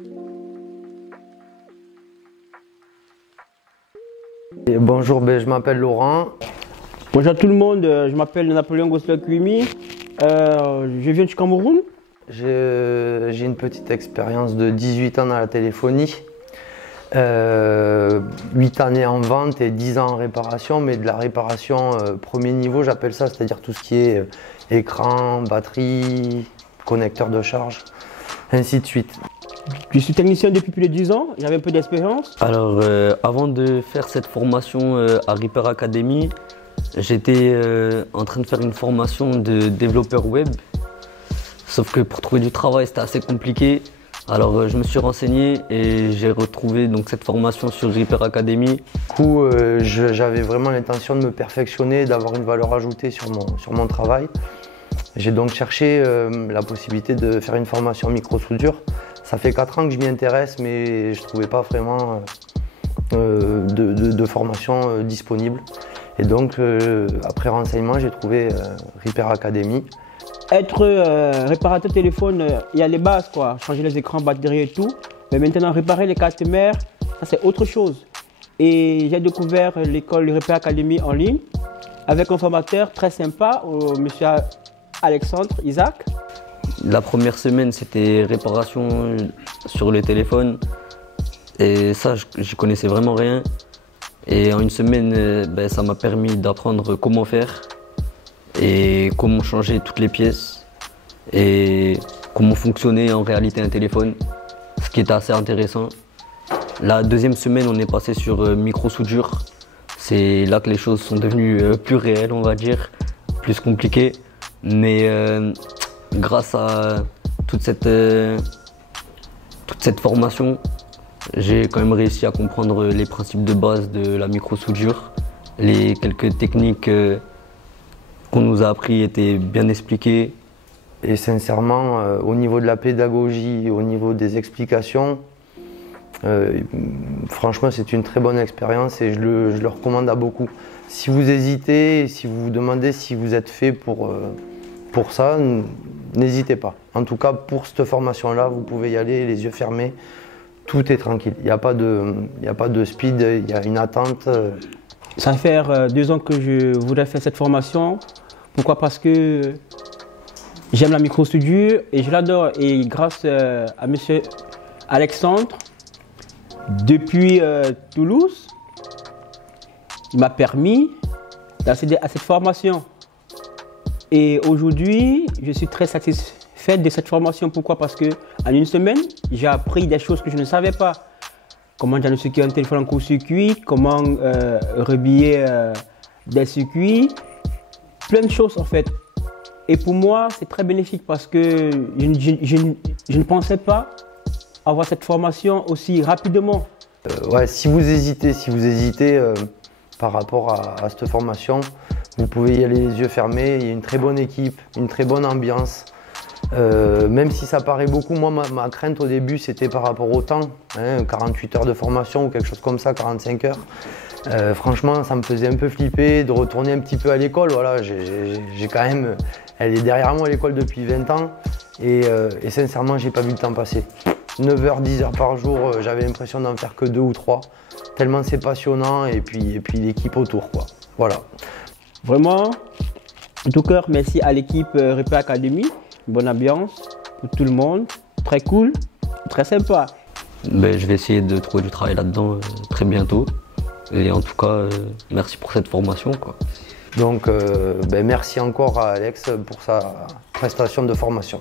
Et bonjour, je m'appelle Laurent. Bonjour à tout le monde, je m'appelle Napoléon Gosselin-Kwimi, je viens du Cameroun. J'ai une petite expérience de 18 ans dans la téléphonie, 8 années en vente et 10 ans en réparation, mais de la réparation premier niveau, j'appelle ça, c'est-à-dire tout ce qui est écran, batterie, connecteur de charge, ainsi de suite. Je suis technicien depuis plus de 10 ans, j'avais un peu d'expérience. Alors, avant de faire cette formation à Repair Academy, j'étais en train de faire une formation de développeur web. Sauf que pour trouver du travail, c'était assez compliqué. Alors, je me suis renseigné et j'ai retrouvé donc, cette formation sur Repair Academy. Du coup, j'avais vraiment l'intention de me perfectionner, d'avoir une valeur ajoutée sur mon travail. J'ai donc cherché la possibilité de faire une formation micro-soudure. Ça fait 4 ans que je m'y intéresse, mais je ne trouvais pas vraiment de formation disponible. Et donc, après renseignement, j'ai trouvé Repair Academy. Être réparateur téléphone, il y a les bases, quoi. Changer les écrans, batterie et tout. Mais maintenant, réparer les cartes mères, ça c'est autre chose. Et j'ai découvert l'école Repair Academy en ligne avec un formateur très sympa, monsieur Alexandre Isaac. La première semaine, c'était réparation sur le téléphone. Et ça, je connaissais vraiment rien. Et en une semaine, ça m'a permis d'apprendre comment faire et comment changer toutes les pièces et comment fonctionnait en réalité un téléphone, ce qui était assez intéressant. La deuxième semaine, on est passé sur micro-soudure. C'est là que les choses sont devenues plus réelles, on va dire, plus compliquées. Mais grâce à toute cette formation, j'ai quand même réussi à comprendre les principes de base de la micro-soudure. Les quelques techniques qu'on nous a appris étaient bien expliquées. Et sincèrement, au niveau de la pédagogie, au niveau des explications, franchement, c'est une très bonne expérience et je le recommande à beaucoup. Si vous hésitez, si vous vous demandez si vous êtes fait pour ça, n'hésitez pas. En tout cas, pour cette formation-là, vous pouvez y aller les yeux fermés. Tout est tranquille. Il n'y a pas de speed, il y a une attente. Ça fait 2 ans que je voudrais faire cette formation. Pourquoi? Parce que j'aime la micro-soudure et je l'adore. Et grâce à monsieur Alexandre, depuis Toulouse, il m'a permis d'accéder à cette formation. Et aujourd'hui, je suis très satisfaite de cette formation. Pourquoi? Parce qu'en une semaine, j'ai appris des choses que je ne savais pas. Comment diagnostiquer un téléphone en court-circuit, comment rébiller des circuits, plein de choses en fait. Et pour moi, c'est très bénéfique parce que je ne pensais pas avoir cette formation aussi rapidement. Ouais, si vous hésitez par rapport à cette formation, vous pouvez y aller les yeux fermés. Il y a une très bonne équipe, une très bonne ambiance. Même si ça paraît beaucoup, moi ma crainte au début c'était par rapport au temps, 48 heures de formation ou quelque chose comme ça, 45 heures. Franchement ça me faisait un peu flipper de retourner un petit peu à l'école. Voilà, j'ai quand même, elle est derrière moi l'école depuis 20 ans et sincèrement j'ai pas vu le temps passer. 9 heures, 10 heures par jour, j'avais l'impression d'en faire que 2 ou 3, tellement c'est passionnant et puis l'équipe autour, quoi. Voilà. Vraiment, de tout cœur, merci à l'équipe Repair Academy. Bonne ambiance pour tout le monde, très cool, très sympa. Je vais essayer de trouver du travail là-dedans très bientôt. Et en tout cas, merci pour cette formation, quoi. Donc merci encore à Alex pour sa prestation de formation.